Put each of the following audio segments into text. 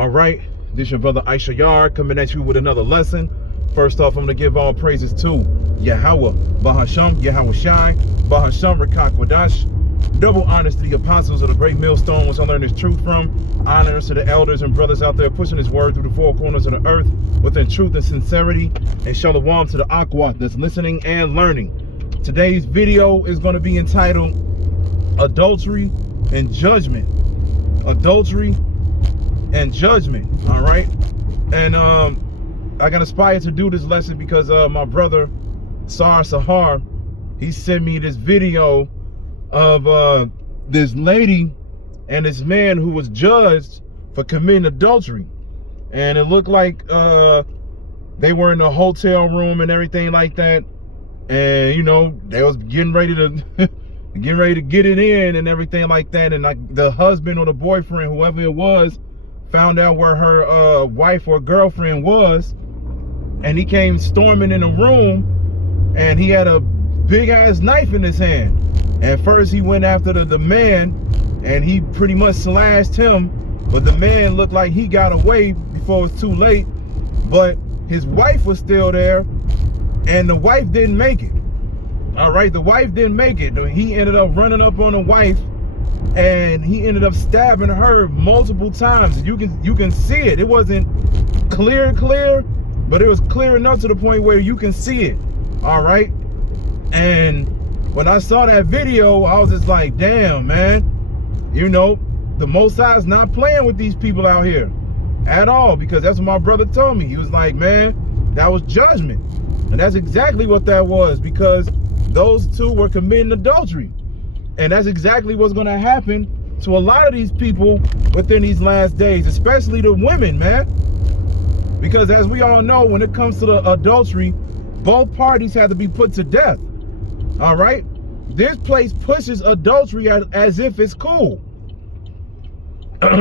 All right, this your brother Issachar coming at you with another lesson. First off, I'm gonna give all praises to Yahweh, Bahasham, Yahweh Shai, Bahasham, Rachaa Quadash. Double honors to the apostles of the great millstone, which I learned this truth from. Honors to the elders and brothers out there pushing this word through the four corners of the earth within truth and sincerity. And shalom to the Aquat that's listening and learning. Today's video is going to be entitled Adultery and Judgment. Adultery and Judgment. All right. And I got inspired to do this lesson because my brother Tahar, he sent me this video of this lady and this man who was judged for committing adultery. And it looked like they were in a hotel room and everything like that. And you know, they was getting ready to get it in and everything like that. And like the husband or the boyfriend, whoever it was, found out where her wife or girlfriend was, and he came storming in the room, and he had a big ass knife in his hand. And first he went after the man, and he pretty much slashed him, but the man looked like he got away before it was too late. But his wife was still there, and the wife didn't make it. All right, the wife didn't make it. He ended up running up on the wife, and he ended up stabbing her multiple times. You can see it. It wasn't clear, but it was clear enough to the point where you can see it. All right. And when I saw that video, I was just like, damn, man, you know, the Most High is not playing with these people out here at all, because that's what my brother told me. He was like, man, that was judgment. And that's exactly what that was, because those two were committing adultery. And that's exactly what's going to happen to a lot of these people within these last days, especially the women, man. Because as we all know, when it comes to the adultery, both parties have to be put to death. All right. This place pushes adultery as if it's cool.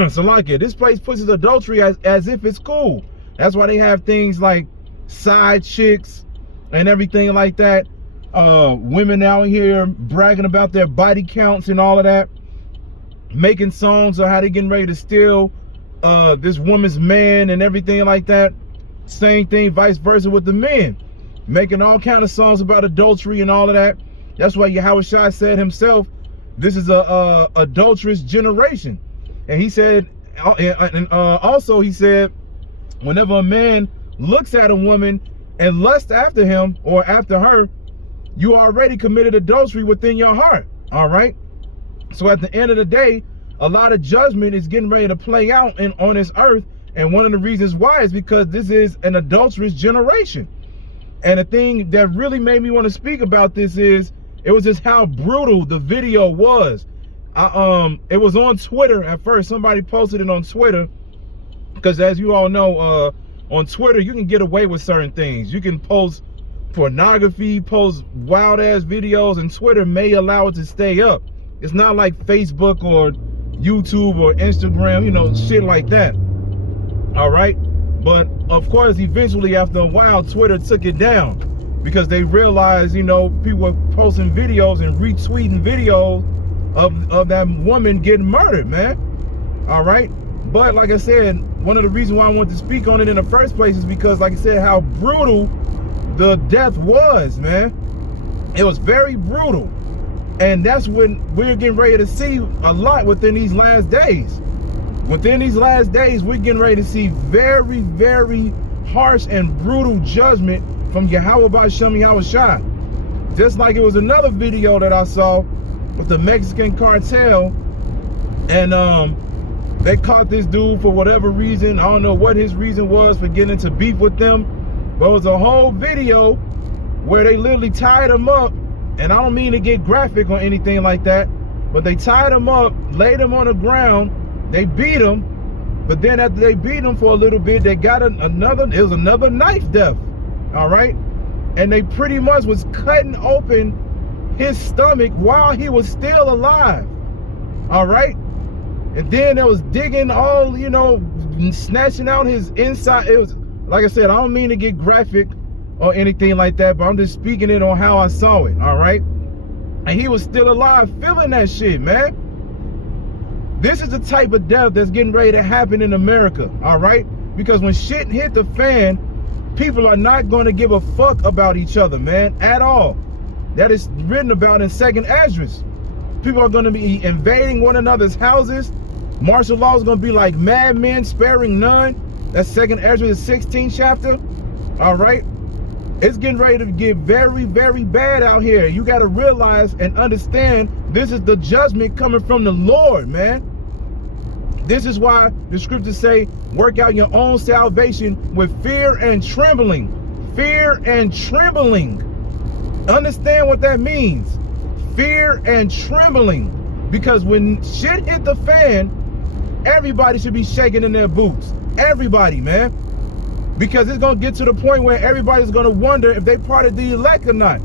So like it, this place pushes adultery as if it's cool. That's why they have things like side chicks and everything like that. Women out here bragging about their body counts and all of that, making songs of how they getting ready to steal this woman's man and everything like that. Same thing, vice versa with the men, making all kind of songs about adultery and all of that. That's why Yahweh Shai said himself, this is a adulterous generation. And he said, also he said, whenever a man looks at a woman and lusts after him or after her, you already committed adultery within your heart. All right. So at the end of the day, a lot of judgment is getting ready to play out on this earth. And one of the reasons why is because this is an adulterous generation. And the thing that really made me want to speak about this is, it was just how brutal the video was. It was on Twitter at first. Somebody posted it on Twitter, because as you all know, on Twitter, you can get away with certain things. You can post pornography, post wild ass videos, and Twitter may allow it to stay up. It's not like Facebook or YouTube or Instagram, you know, shit like that. All right. But of course, eventually after a while, Twitter took it down, because they realized, you know, people were posting videos and retweeting videos of that woman getting murdered, man. All right. But like I said, one of the reasons why I wanted to speak on it in the first place is because, like I said, how brutal the death was, man. It was very brutal. And that's when we're getting ready to see a lot within these last days. Within these last days, we're getting ready to see very, very harsh and brutal judgment from Yahweh B'Shem Yahweh Shai. Just like it was another video that I saw with the Mexican cartel, and they caught this dude for whatever reason. I don't know what his reason was for getting into beef with them, but it was a whole video where they literally tied him up. And I don't mean to get graphic or anything like that, but they tied him up, laid him on the ground, they beat him, but then after they beat him for a little bit, they got another knife death. All right. And they pretty much was cutting open his stomach while he was still alive. All right. And then they was digging all, you know, snatching out his inside. It was, like I said, I don't mean to get graphic or anything like that, but I'm just speaking it on how I saw it. All right. And he was still alive feeling that shit, man. This is the type of death that's getting ready to happen in America, all right? Because when shit hit the fan, people are not going to give a fuck about each other, man, at all. That is written about in 2nd Esdras. People are going to be invading one another's houses. Martial law is going to be like madmen, sparing none. That's 2nd Esdras, the 16th chapter. All right. It's getting ready to get very, very bad out here. You got to realize and understand this is the judgment coming from the Lord, man. This is why the scriptures say, work out your own salvation with fear and trembling. Fear and trembling. Understand what that means. Fear and trembling. Because when shit hit the fan, everybody should be shaking in their boots. Everybody, man. Because it's going to get to the point where everybody's going to wonder if they part of the elect or not.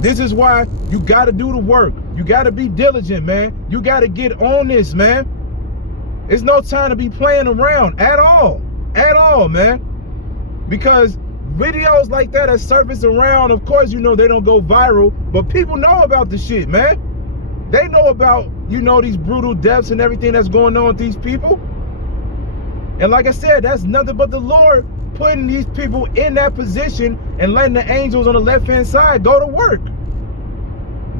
This is why you got to do the work. You got to be diligent, man. You got to get on this, man. It's no time to be playing around at all. At all, man. Because videos like that surface around, of course, you know, they don't go viral, but people know about the shit, man. They know about, you know, these brutal deaths and everything that's going on with these people. And like I said, that's nothing but the Lord putting these people in that position and letting the angels on the left-hand side go to work.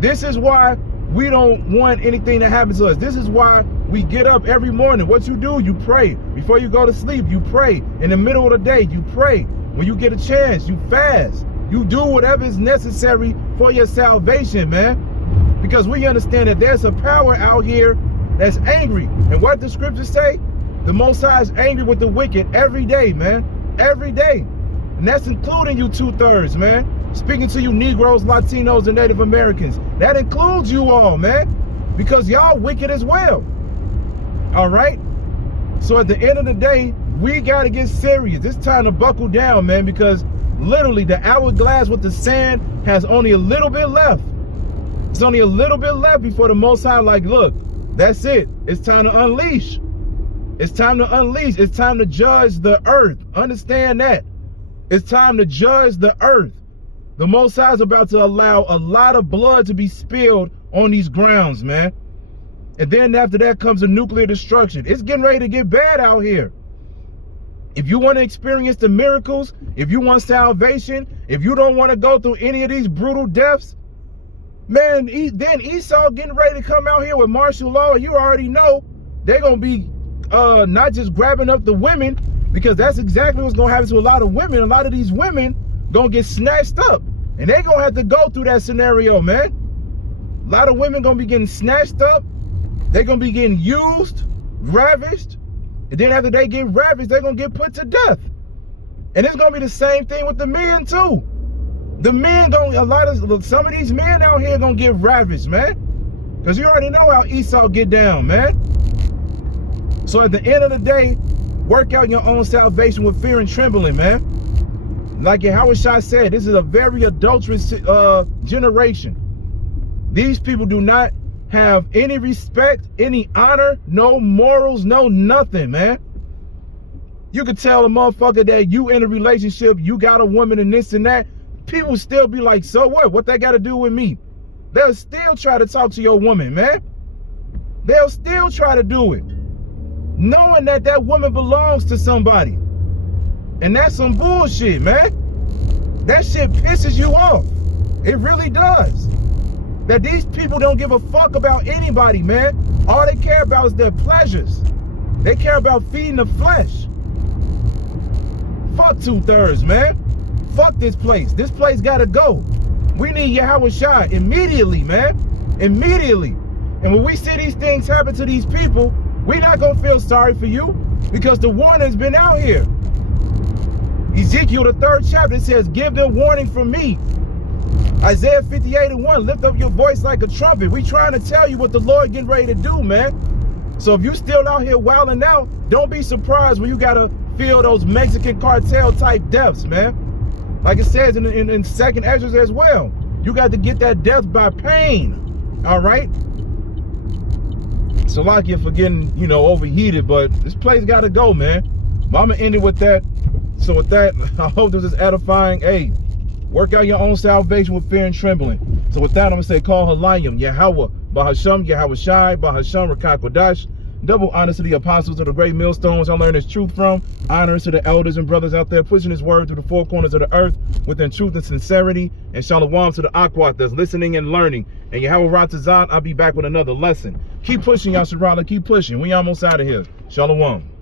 This is why we don't want anything to happen to us. This is why we get up every morning. What you do, you pray. Before you go to sleep, you pray. In the middle of the day, you pray. When you get a chance, you fast. You do whatever is necessary for your salvation, man. Because we understand that there's a power out here that's angry. And what the scriptures say? The Most High is angry with the wicked every day, man. Every day. And that's including you 2/3, man. Speaking to you Negroes, Latinos, and Native Americans. That includes you all, man. Because y'all wicked as well. All right? So at the end of the day, we got to get serious. It's time to buckle down, man, because literally the hourglass with the sand has only a little bit left. It's only a little bit left before the Most High, like, look, that's it. It's time to unleash. It's time to unleash. It's time to judge the earth. Understand that. It's time to judge the earth. The Most High is about to allow a lot of blood to be spilled on these grounds, man. And then after that comes a nuclear destruction. It's getting ready to get bad out here. If you want to experience the miracles, if you want salvation, if you don't want to go through any of these brutal deaths, man, then Esau getting ready to come out here with martial law. You already know they're going to be not just grabbing up the women, because that's exactly what's going to happen to a lot of women. A lot of these women going to get snatched up. And they're going to have to go through that scenario, man. A lot of women going to be getting snatched up. They're going to be getting used, ravished. And then after they get ravished, they're going to get put to death. And it's going to be the same thing with the men, too. The men some of these men out here going to get ravished, man. Because you already know how Esau get down, man. So at the end of the day, work out your own salvation with fear and trembling, man. Like Yahushua said, this is a very adulterous generation. These people do not have any respect, any honor, no morals, no nothing, man. You could tell a motherfucker that you in a relationship, you got a woman and this and that. People still be like, so what? What that got to do with me? They'll still try to talk to your woman, man. They'll still try to do it, knowing that that woman belongs to somebody. And that's some bullshit, man. That shit pisses you off. It really does. That these people don't give a fuck about anybody, man. All they care about is their pleasures. They care about feeding the flesh. Fuck 2/3, man. Fuck this place. This place gotta go. We need Yahushua immediately, man. Immediately. And when we see these things happen to these people, we're not gonna feel sorry for you, because the warning's been out here. Ezekiel, the 3rd chapter, says, give them warning from me. Isaiah 58:1, lift up your voice like a trumpet. We trying to tell you what the Lord getting ready to do, man. So if you still out here wilding out, don't be surprised when you got to feel those Mexican cartel type deaths, man. Like it says in 2nd Esdras as well. You got to get that death by pain, all right? So like you're for getting, you know, overheated, but this place got to go, man. But I'm going to end it with that. So with that, I hope this is edifying. Hey, work out your own salvation with fear and trembling. So with that, I'm going to say, call Halayim, Yahweh, Bahasham, Yahweh Shai, Bahasham, Rachaa, Double honors to the apostles of the great millstones I learned this truth from. Honors to the elders and brothers out there pushing his word through the four corners of the earth within truth and sincerity. And shalom to the Akwat that's listening and learning. And Yahweh Ratazat, I'll be back with another lesson. Keep pushing, Yasharala. Keep pushing. We almost out of here. Shalom.